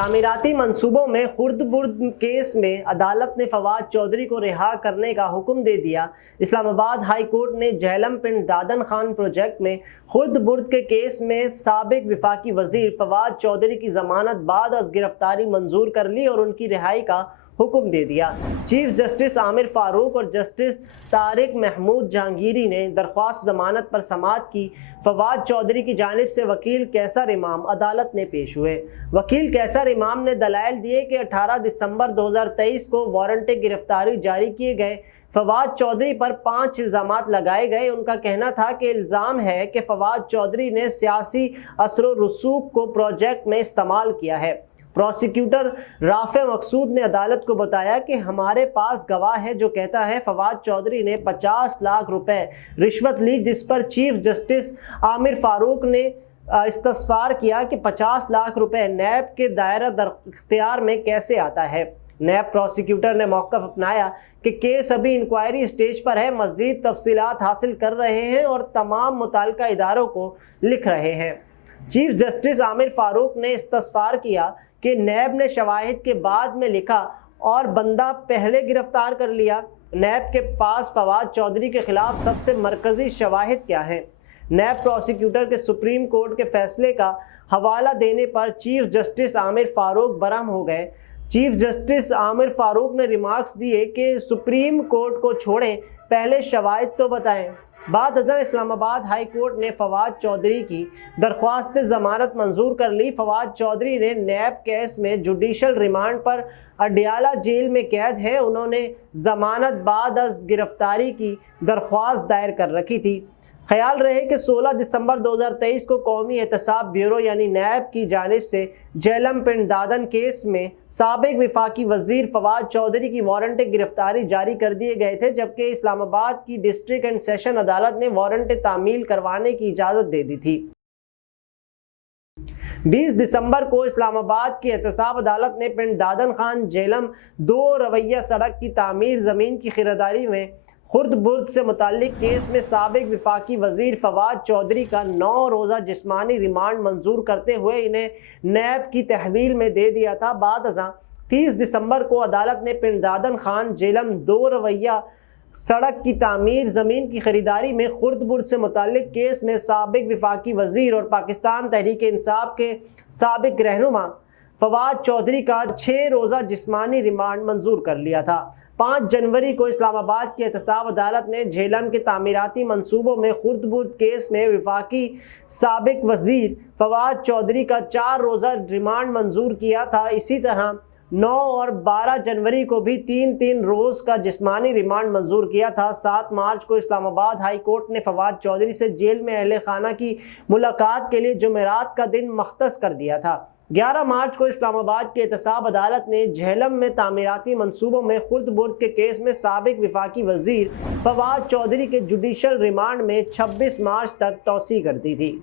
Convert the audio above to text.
تعمیراتی منصوبوں میں خرد برد کیس میں عدالت نے فواد چودھری کو رہا کرنے کا حکم دے دیا۔ اسلام آباد ہائی کورٹ نے جہلم پنڈ دادن خان پروجیکٹ میں خرد برد کے کیس میں سابق وفاقی وزیر فواد چودھری کی ضمانت بعد از گرفتاری منظور کر لی اور ان کی رہائی کا حکم دے دیا۔ چیف جسٹس عامر فاروق اور جسٹس طارق محمود جہانگیری نے درخواست ضمانت پر سماعت کی۔ فواد چودھری کی جانب سے وکیل کیسر امام عدالت میں پیش ہوئے۔ وکیل کیسر امام نے دلائل دیے کہ 18 دسمبر 2023 کو وارنٹ گرفتاری جاری کیے گئے۔ فواد چودھری پر 5 الزامات لگائے گئے۔ ان کا کہنا تھا کہ الزام ہے کہ فواد چودھری نے سیاسی اثر و رسوخ کو پروجیکٹ میں استعمال کیا ہے۔ پروسیکیوٹر رافع مقصود نے عدالت کو بتایا کہ ہمارے پاس گواہ ہے جو کہتا ہے فواد چودھری نے 50 لاکھ روپے رشوت لی، جس پر چیف جسٹس عامر فاروق نے استفسار کیا کہ 50 لاکھ روپے نیب کے دائرہ اختیار میں کیسے آتا ہے۔ نیب پروسیکیوٹر نے موقف اپنایا کہ کیس ابھی انکوائری سٹیج پر ہے، مزید تفصیلات حاصل کر رہے ہیں اور تمام متعلقہ اداروں کو لکھ رہے ہیں۔ چیف جسٹس عامر فاروق نے استفسار کیا کہ نیب نے شواہد کے بعد میں لکھا اور بندہ پہلے گرفتار کر لیا۔ نیب کے پاس فواد چودھری کے خلاف سب سے مرکزی شواہد کیا ہیں؟ نیب پروسیکیوٹر کے سپریم کورٹ کے فیصلے کا حوالہ دینے پر چیف جسٹس عامر فاروق برہم ہو گئے۔ چیف جسٹس عامر فاروق نے ریمارکس دیے کہ سپریم کورٹ کو چھوڑیں، پہلے شواہد تو بتائیں۔ بعد ازاں اسلام آباد ہائی کورٹ نے فواد چودھری کی درخواست ضمانت منظور کر لی۔ فواد چودھری نے نیب کیس میں جوڈیشل ریمانڈ پر اڈیالہ جیل میں قید ہیں۔ انہوں نے ضمانت بعد از گرفتاری کی درخواست دائر کر رکھی تھی۔ خیال رہے کہ 16 دسمبر 2023 کو قومی احتساب بیورو یعنی نیب کی جانب سے جہلم پنڈ دادن کیس میں سابق وفاقی وزیر فواد چودھری کی وارنٹ گرفتاری جاری کر دیے گئے تھے، جبکہ اسلام آباد کی ڈسٹرکٹ اینڈ سیشن عدالت نے وارنٹ تعمیل کروانے کی اجازت دے دی تھی۔ 20 دسمبر کو اسلام آباد کی احتساب عدالت نے پنڈ دادن خان جہلم 2 رویہ سڑک کی تعمیر زمین کی خریداری میں خرد برد سے متعلق کیس میں سابق وفاقی وزیر فواد چودھری کا 9 روزہ جسمانی ریمانڈ منظور کرتے ہوئے انہیں نیب کی تحویل میں دے دیا تھا۔ بعد ازاں 30 دسمبر کو عدالت نے پنڈ دادن خان جہلم 2 رویہ سڑک کی تعمیر زمین کی خریداری میں خرد برد سے متعلق کیس میں سابق وفاقی وزیر اور پاکستان تحریک انصاف کے سابق رہنما فواد چودھری کا 6 روزہ جسمانی ریمانڈ منظور کر لیا تھا۔ 5 جنوری کو اسلام آباد کی احتساب عدالت نے جہلم کے تعمیراتی منصوبوں میں خرد برد کیس میں وفاقی سابق وزیر فواد چودھری کا 4 روزہ ریمانڈ منظور کیا تھا۔ اسی طرح 9 اور 12 جنوری کو بھی 3 روز کا جسمانی ریمانڈ منظور کیا تھا۔ 7 مارچ کو اسلام آباد ہائی کورٹ نے فواد چودھری سے جیل میں اہل خانہ کی ملاقات کے لیے جمعرات کا دن مختص کر دیا تھا۔ 11 مارچ کو اسلام آباد کی احتساب عدالت نے جہلم میں تعمیراتی منصوبوں میں خرد برد کے کیس میں سابق وفاقی وزیر فواد چودھری کے جوڈیشل ریمانڈ میں 26 مارچ تک توسیع کر دی تھی۔